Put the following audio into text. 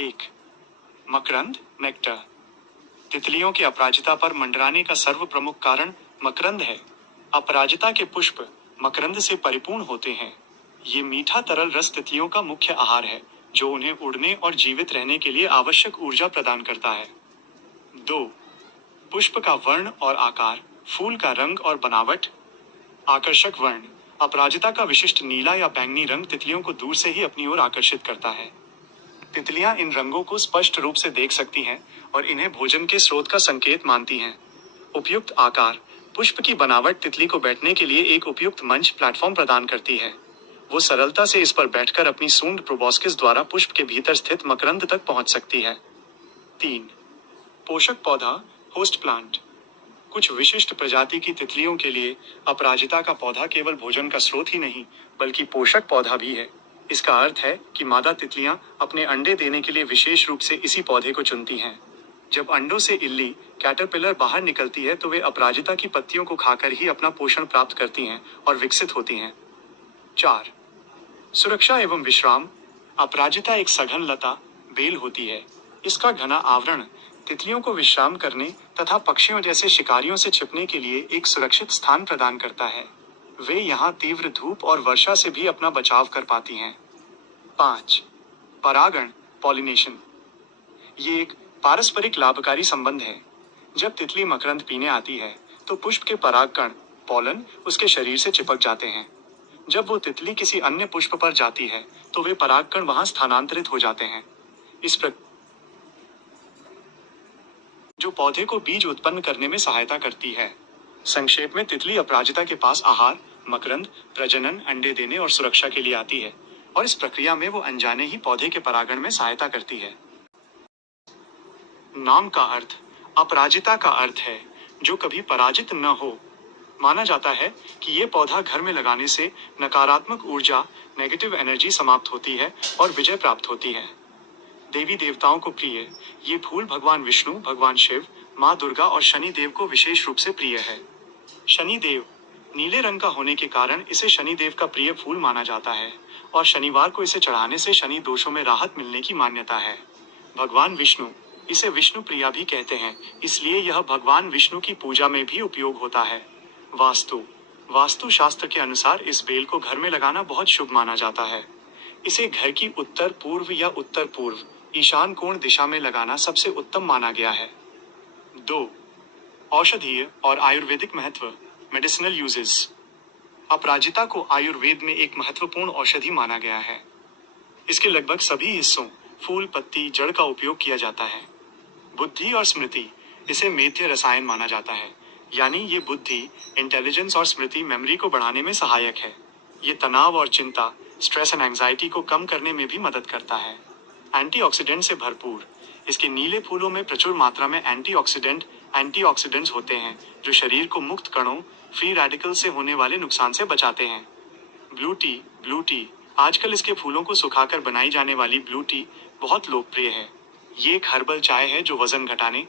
एक, मकरंद नेक्टर। तितलियों की अपराजिता पर मंडराने का सर्व प्रमुख कारण मकरंद है। अपराजिता के पुष्प मकरंद से परिपूर्ण होते हैं। ये मीठा तरल रस तितलियों का मुख्य आहार है, जो उन्हें उड़ने और जीवित रहने के लिए आवश्यक ऊर्जा प्रदान करता है। 2. पुष्प का वर्ण और आकार, फूल का रंग और बनावट। आकर्षक वर्ण, अपराजिता का विशिष्ट नीला या बैंगनी रंग तितलियों को दूर से ही अपनी ओर आकर्षित करता है। तितलियां इन रंगों को स्पष्ट रूप से देख सकती हैं और इन्हें भोजन के स्रोत का संकेत मानती हैं। उपयुक्त आकार, पुष्प की बनावट तितली को बैठने के लिए एक उपयुक्त मंच प्लेटफॉर्म प्रदान करती है। वो सरलता से इस पर बैठकर अपनी सूंड प्रोबोस्किस द्वारा पुष्प के भीतर स्थित मकरंद तक पहुंच सकती है। 3. पोषक पौधा, होस्ट प्लांट। कुछ विशिष्ट प्रजाति की तितलियों के लिए अपराजिता का पौधा केवल भोजन का स्रोत ही नहीं, बल्कि पोषक पौधा भी है। इसका अर्थ है कि मादा तितलियां अपने अंडे देने के लिए विशेष रूप से इसी पौधे को चुनती हैं। जब अंडों से इल्ली कैटरपिलर बाहर निकलती है तो वे अपराजिता की पत्तियों को खाकर ही अपना पोषण प्राप्त करती हैं और विकसित होती हैं। 4. सुरक्षा एवं विश्राम। अपराजिता एक सघन लता बेल होती है। इसका घना आवरण तितलियों को विश्राम करने तथा पक्षियों जैसे शिकारियों से छिपने के लिए एक सुरक्षित स्थान प्रदान करता है। वे यहाँ तीव्र धूप और वर्षा से भी अपना बचाव कर पाती हैं। 5. परागण, पॉलिनेशन। ये एक पारस्परिक लाभकारी संबंध है। जब तितली मकरंद पीने आती है तो पुष्प के परागकण, पॉलन, उसके शरीर से चिपक जाते हैं। जब वो तितली किसी अन्य पुष्प पर जाती है तो वे परागकण वहां स्थानांतरित हो जाते हैं। इस प्रक्रिया जो पौधे को बीज उत्पन्न करने में सहायता करती है। संक्षेप में, तितली अपराजिता के पास आहार, मकरंद, प्रजनन, अंडे देने और सुरक्षा के लिए आती है, और इस प्रक्रिया में वो अनजाने ही पौधे के परागण में सहायता करती है। नाम का अर्थ, अपराजिता का अर्थ है जो कभी पराजित न हो। माना जाता है कि ये पौधा घर में लगाने से नकारात्मक ऊर्जा, नेगेटिव एनर्जी समाप्त होती है और विजय प्राप्त होती है। देवी देवताओं को प्रिय ये फूल भगवान विष्णु, भगवान शिव, माँ दुर्गा और शनि देव को विशेष रूप से प्रिय है। शनि देव नीले रंग का होने के कारण इसे शनि देव का प्रिय फूल माना जाता है और शनिवार को इसे चढ़ाने से शनि दोषों में राहत मिलने की मान्यता है। भगवान विष्णु, इसे विष्णु प्रिया भी कहते हैं, इसलिए यह भगवान विष्णु की पूजा में भी उपयोग होता है। वास्तु शास्त्र के अनुसार इस बेल को घर में लगाना बहुत शुभ माना जाता है। इसे घर की उत्तर पूर्व या उत्तर पूर्व, ईशान कोण दिशा में लगाना सबसे उत्तम माना गया है। 2. औषधीय और आयुर्वेदिक महत्व, मेडिसिनल यूजेस। अपराजिता को आयुर्वेद में एक महत्वपूर्ण औषधि माना गया है। इसके लगभग सभी हिस्सों, फूल, पत्ती, जड़ का उपयोग किया जाता है। बुद्धि और स्मृति, इसे मेध्य रसायन माना जाता है, यानी ये बुद्धि, इंटेलिजेंस और स्मृति, मेमोरी को बढ़ाने में सहायक है। ये तनाव और चिंता, स्ट्रेस एंड एंजाइटी को कम करने में भी मदद करता है। एंटीऑक्सीडेंट से भरपूर, इसके नीले फूलों में प्रचुर मात्रा में एंटीऑक्सीडेंट्स होते हैं जो शरीर को मुक्त कणों, फ्री रेडिकल से होने वाले नुकसान से बचाते हैं। ब्लू टी, आजकल इसके फूलों को सुखाकर बनाई जाने वाली ब्लू टी बहुत लोकप्रिय है। ये एक हर्बल चाय है जो वजन घटाने